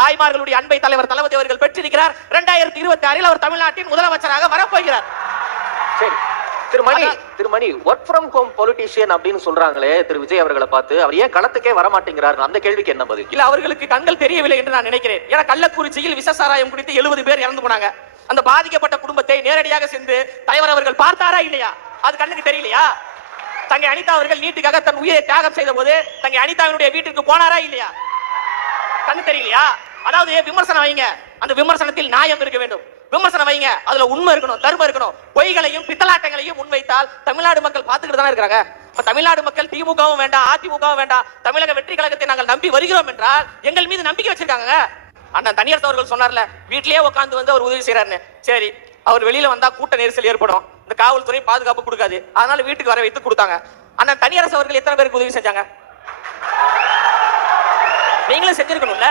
தாய்மார்களுடைய அன்பை தலைவர் தளபதி அவர்கள் பெற்றிருக்கிறார். 2026 அவர் தமிழ்நாட்டின் முதலமைச்சராக வரப்போகிறார். சரி திருமணி ஒர்க் ஃப்ரம் ஹோம் பொலிட்டீஷியன் அப்படின்னு சொல்றாங்களே திரு விஜய் அவர்களை பார்த்து, அவர் ஏன் களத்துக்கே வர மாட்டேங்கிறார்? அந்த கேள்விக்கு என்ன பதில்? இல்ல, அவர்களுக்கு கண்கள் தெரியவில்லை என்று நான் நினைக்கிறேன். ஏன்னா கள்ளக்குறிச்சியில் விஷசாராயம் குடித்து 70 பேர் இறந்து போனாங்க. அந்த பாதிக்கப்பட்ட குடும்பத்தை நேரடியாக சென்று தலைவர் அவர்கள் பார்த்தாரா இல்லையா? அது கண்ணுக்கு தெரியலையா? தங்கை அனிதா அவர்கள் நீட்டுக்காக தன் உயிரை தியாகம் செய்த போது தங்கை அனிதாவினுடைய வீட்டுக்கு போனாரா இல்லையா? கண்ணு தெரியலையா? அதாவது விமர்சனம் வைங்க, அந்த விமர்சனத்தில் நியாயம் இருக்க வேண்டும். விமர்சனம் வைங்க, அதுல உண்மை இருக்கணும், தர்மம் இருக்கணும். பொய்களையும் பித்தலாட்டங்களையும் முன்வைத்தால் தமிழ்நாடு மக்கள் பார்த்துக்கிட்டு தானே இருக்காங்க. தமிழ்நாடு மக்கள் திமுகவும் வேண்டாம், அதிமுகவும் வேண்டாம், தமிழக வெற்றி கழகத்தை நாங்கள் நம்பி வருகிறோம் என்றால் எங்கள் மீது நம்பிக்கை வச்சிருக்காங்க. அண்ணன் தனியார் அவர்கள் சொன்னார்ல, வீட்லயே உட்காந்து வந்து அவர் உதவி செய்யறாருன்னு. சரி, அவர் வெளியில வந்தா கூட்ட நெரிசல் ஏற்படும், இந்த காவல்துறை பாதுகாப்பு கொடுக்காது, அதனால வீட்டுக்கு வர வைத்து கொடுத்தாங்க. அண்ணன் தனியார் அவர்கள் எத்தனை பேருக்கு உதவி செஞ்சாங்க? நீங்களும் செஞ்சிருக்கணும்ல.